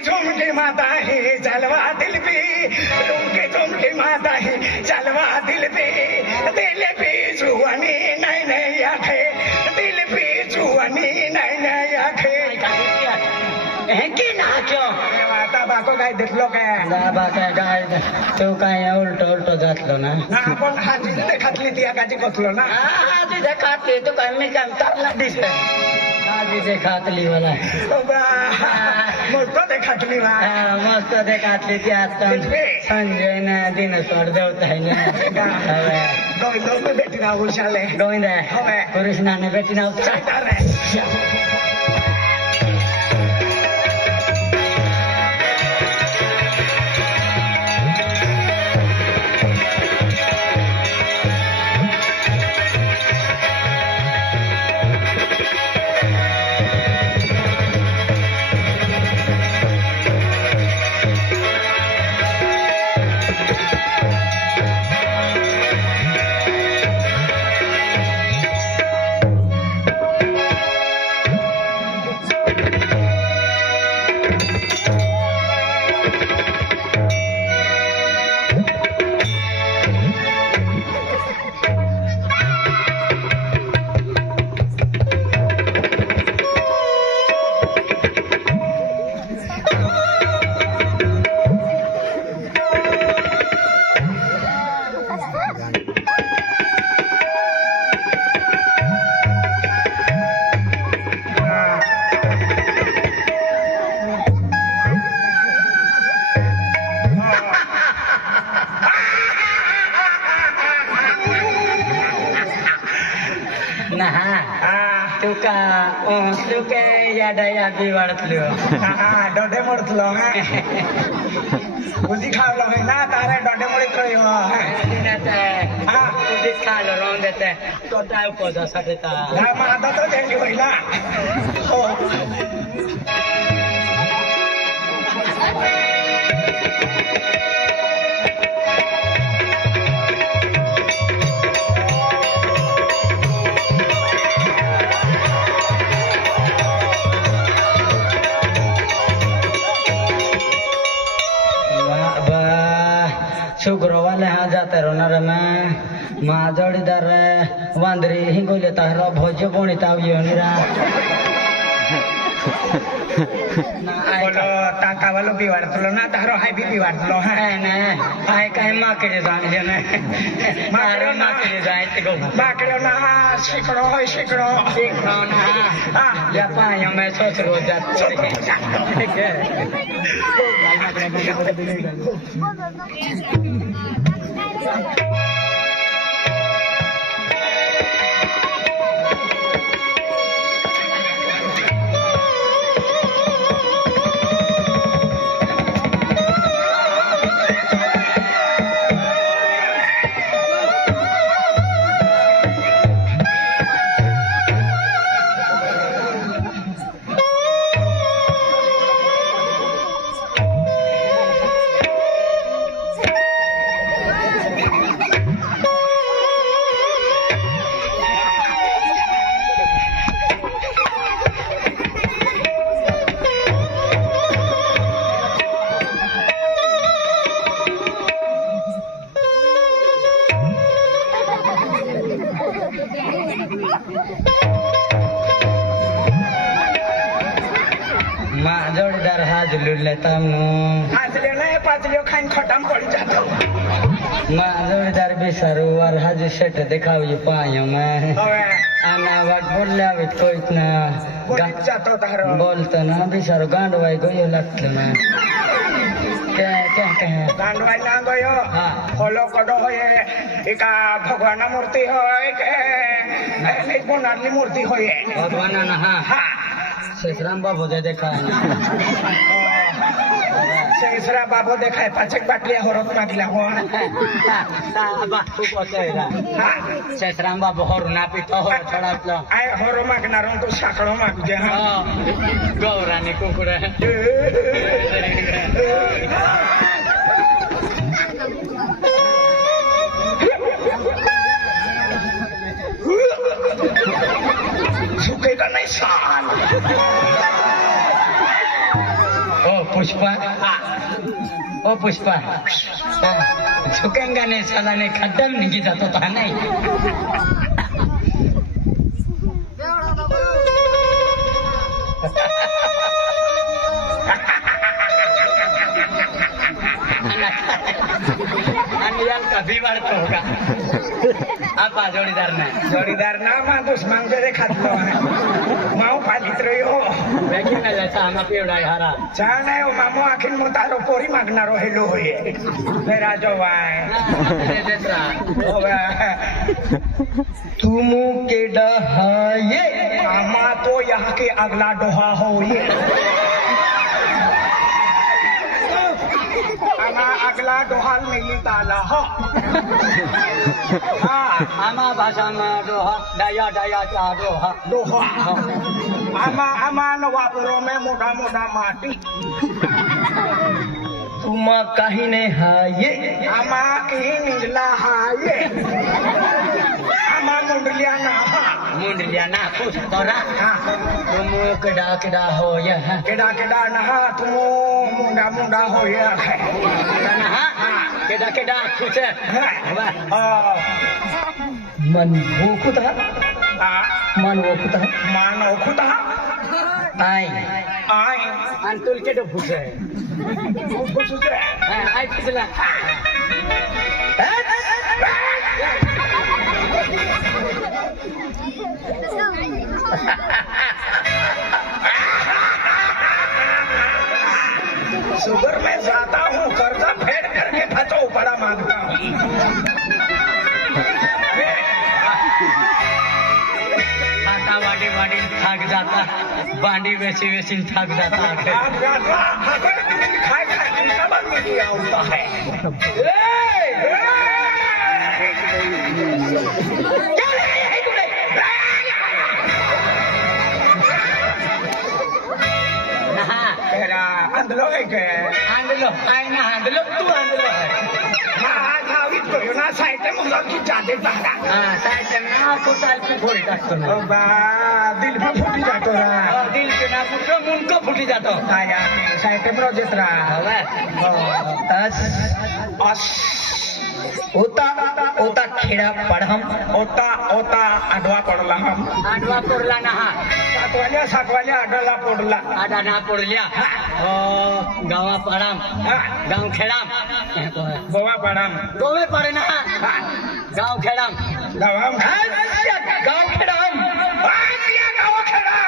झुमके माता है जलवा दिल पे लुमके झुमके माता है जलवा दिल पे जुआनी नहीं नहीं आखे दिल पे जुआनी नहीं नहीं आखे की नाचो माता बाको काय दिसलो काय बाबा काय काय तू काय उलट उलट घातलो ना आपण हाजी देखातली ती आगाची कसलो ना हा तुझ्या खातली तू काय मी काय तापला दिसत आधी जे खातली मला मस्त देखातली वा मस्त ते खातली ती आता संजय ना दिन सोड देवताय ना गोविंद बेटी ना उशाले गोविंद कृष्णाने बेटी ना तुका याडा यादी वाढतलो डोडे मोडतलो उजी खावलो है ना तारे डोडे मोडित रह्यो उदीच खालो राहून देते तो टाय पदासाठी माझा तो त्यांची पहिला हो शुक्रवाले हा जाता रोणार मा जोडीदार वांद्री हिंगोले तार भोज कोणी ताव येऊन रा बोलो ताकावालो बिवाडतलो ना तारो हाय बी बिवाडतलो हाय ना हाय काय माकडे जाणले ना मारो माकडे जायते गो माकडे ना शिकड़ो होय शिकड़ो शिकड़ो ना या पाया में सोच रो जात जोडीदार हाजलूले तमनु हाजले नाही पाजले खाइन खटाम पड़ी जातो जोडीदार बिसारू और हाजू सेट दिखावी पायो मैं आना वाट बोलल्या कोईत ना जातो तारो बोलतो ना बिसारू गांडवाई गयो लागतो ना क्या क्या क्या गांडवाई ना गयो फलो कडो होये एका भगवान मूर्ति होय के नहीं बोनाली मूर्ति होये भगवान ना हां शेषराम बाबू दे देखा शेषरा बाबू देखाय पाचक बाटलिया होरत मागला हो बापू पचेरा शेषराम बाबू होर ना पितो हो छडातलो आय होरो मागणार तू साखळो मागजे गौरानी कुकुडा झुकेगा नहीं साल ओ पूछ पुष्पा ओ पुष्पा झुकेंगा नहीं साला ने खड्डा में नहीं जाता था नहीं अनियाल कभी बार तो होगा आप जोड़ीदार ना मां दुश्मन जरे खातलो माऊ पालित रह्यो देखी ना जैसा हम पेवड़ा हारा जाने ओ मामो आखिर मु तारो पोरी मागनारो हेलो होये मेरा जो वाय तुम के डहाये मामा तो यहाँ के अगला डोहा हो ये आमा अगला डोहाल मिली ताला हो हाँ आमा भाषा में डोहा डाया डाया क्या डोहा डोहा आमा नवापुरों में मोटा मोटा माटी तुम कहीं ने हाये आमा कहीं निगला हाये आमा मुंडलिया ना कुछ तोरा तुम केडा केडा हो या केडा नहा तुम मुंडा हो या केडा केडा कुछ मन भूखुता मन ओखुता आई अंतुल के तो भूखे आई पिछला शुगर में जाता हूँ कर्जा फेड करके फंसो बड़ा मांगता हूँ खाता वाडी थक जाता बांडी बेची थक जाता खाए समझ में नहीं आता है आंदलो है के आंदलो आई ना आंदलो तू आंदलो है ना इतो ना साइड में मुझे की जाते तारा हां साइड में ना तो साइड में फोड़ काटतो ना बा दिल में फूटी जातो ना दिल के ना फूटो मुंह को फूटी जातो आया साइड में प्रोजेक्ट रहा अस ओता खेड़ा पढ़म ओता अडवा पड़ला हम आडवा पड़ला ना सातवाल्या अडला पड़ला आडा ना पड़लिया गावा पड़म गांव खेड़ाम गोवा पड़म गोवे पड़े ना गांव खेड़ाम गांव खेड़ाम गांव खेड़ाम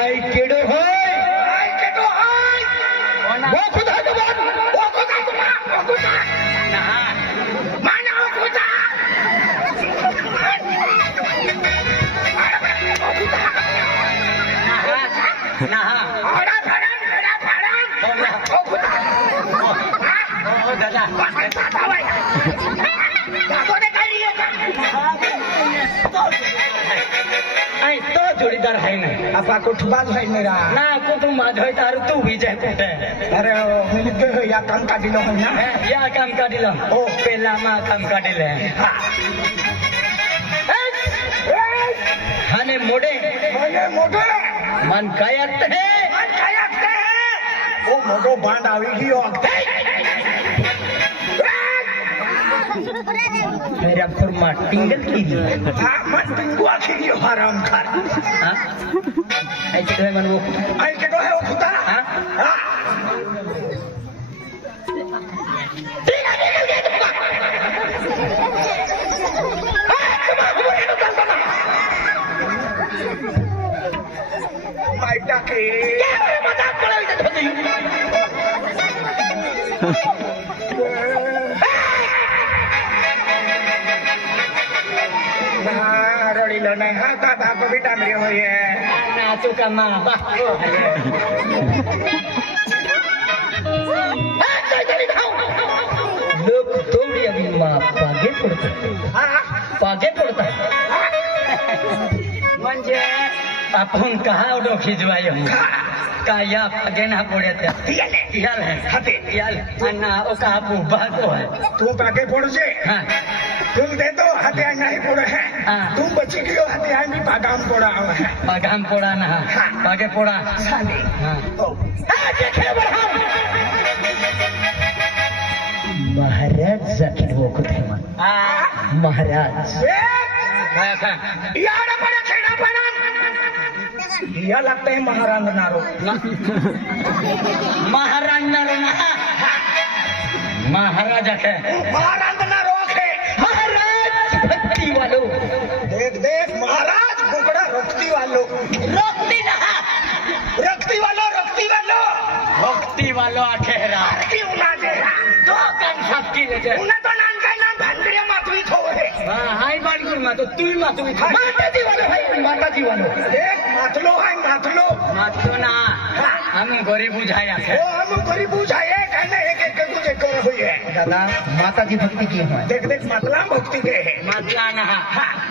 आई केडो होय वो खुदा ना माना खुदा ना दादा तो जोड़ीदार है ना आपा कुठबाज है मेरा ना कुटुंब है तार तू भी जाए कुठे अरे मिलके हो या काम का दिलो है ना या काम का दिलो ओ पेला मा काम का दिले हने मोडे मन कायत है ओ मोडो बांध आवी गयो मेरा फुरमा टिंगल की हां मन टिंगू आखी गयो हराम खार हां ऐसे तो मन वो ऐसे तो है वो खुदा हां माइटा के मजाक करे रड़ी लो नहीं हाँ दादा को भी डाल रही हो ये ना तू का माँ बाप लोग दौड़ी अभी माँ पागे पड़ता म्हणजे आपण कहा उडो खिजवाय का या पागे ना पड़े याल है याल अन्ना ओ का बात है तू पागे पड़ जे हाँ तुम दे दो हथियार नहीं पड़े हैं हाँ। तुम बची गई हो हथियार भी बादाम पड़ा हुआ है बागाम पोड़ा ना हाँ। बागे पोड़ा साली हाँ ओ देखे बरहम महाराज जाकीर वो कुठे महाराज यार बड़ा खेड़ा बना यह लगता है महाराज नारो महाराणा रोना महाराजा के महाराज नारो है महाराज भक्ति वालों देख देख महाराज कुकड़ा रोकती वालों रोकती ना रखती वालों भक्ति वालों आखेरा क्यों ना दे दो कन सबकी ले जाए उन्हें तो नाम का नाम भंडरिया मातवी थो है हाँ हाई बालकुल में तो तू ही मातू था माता जी वालों देख मातलो है मातलो मातो ना हम गरीब बुझाया थे वो हम गरीब बुझाए कहने एक एक कुछ एक कर हुई है दादा माता जी भक्ति की है देख देख मतला भक्ति के है मतला ना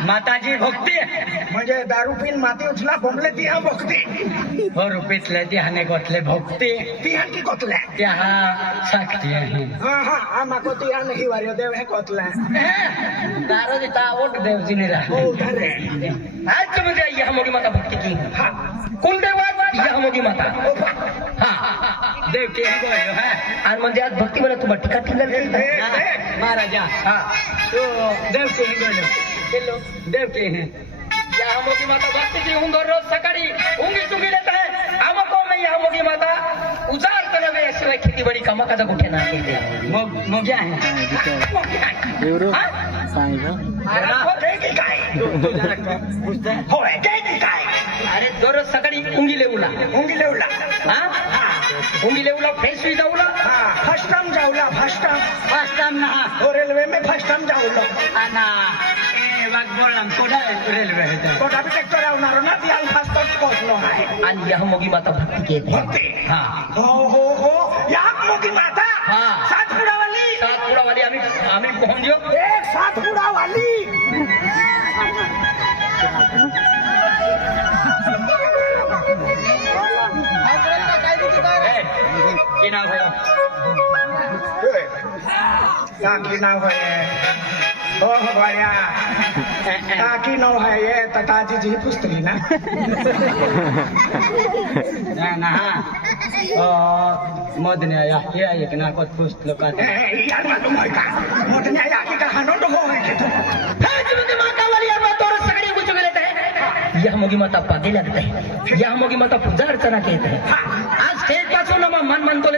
माता जी भक्ति म्हणजे दारू पीन माती उचला बोंबले ती हा भक्ती हो रुपीत लेती हने गोतले भक्ति ती हा की कोतले त्या शक्ति है हाँ हाँ आ माको ती हा नहीं वारियो देव है कोतले दारो जी ता ओट देव जी ने रहा ओ उधर है आज तुम जाइए हमोगी माता भक्ति की है हाँ कुल देवात यह हमोगी माता ओ बा हाँ देव के ही बोलो है आणि म्हणजे आज भक्ती मला तुम्हाला टीका टिंगल देख देख देख महाराजा हाँ तो देव के ही बोलो चलो देव के हैं या हमोगी माता भक्ति की हूँ रोज सकाळी उंगी चुकी लेता है हमको में यह हमोगी माता उजाड़ कर वे शिवाय खेती बड़ी कामा का कुठे ना केली मोग्या है हो दे की काय हो दे की काय अरे दररोज सकाळी उंगी लेऊला उंगी लेवला हाँ उंगी लेऊला फ्रेश हुई जाऊला हाँ फर्स्ट टाइम जाऊला फर्स्ट टाइम फर्स्ट टाइम ना तो रेलवे में फर्स्ट टाइम जाऊला आना ए वाग बोललाम थोडा रेल्वे है तो डाबी ट्रॅक्टर आवणार ना ती आज फर्स्ट टाइम पोहोचलो आहे आणि या मोगी माता भक्ती केली भक्ती हाँ हो या मोगी माता हाँ। सातपुडा वाली सातपुडा वाली आम्ही पहुंच जो एक सातपुडा वाली की नाव है काकी नाव है हो भगवाया काकी नाव है ये तताजी जी पुस्तरी ना ना मदने या हे एक ना को पुस्त लोक यार मालूम है का मोठ्या याकी का हानो डो है के तो माता वाली यार तो सगळे कुछ लेते हैं यह मोगी माता पागे लगते हैं यह मोगी माता पूजा अर्चना कहते हैं आज स्टेज पासून मन म्हणतो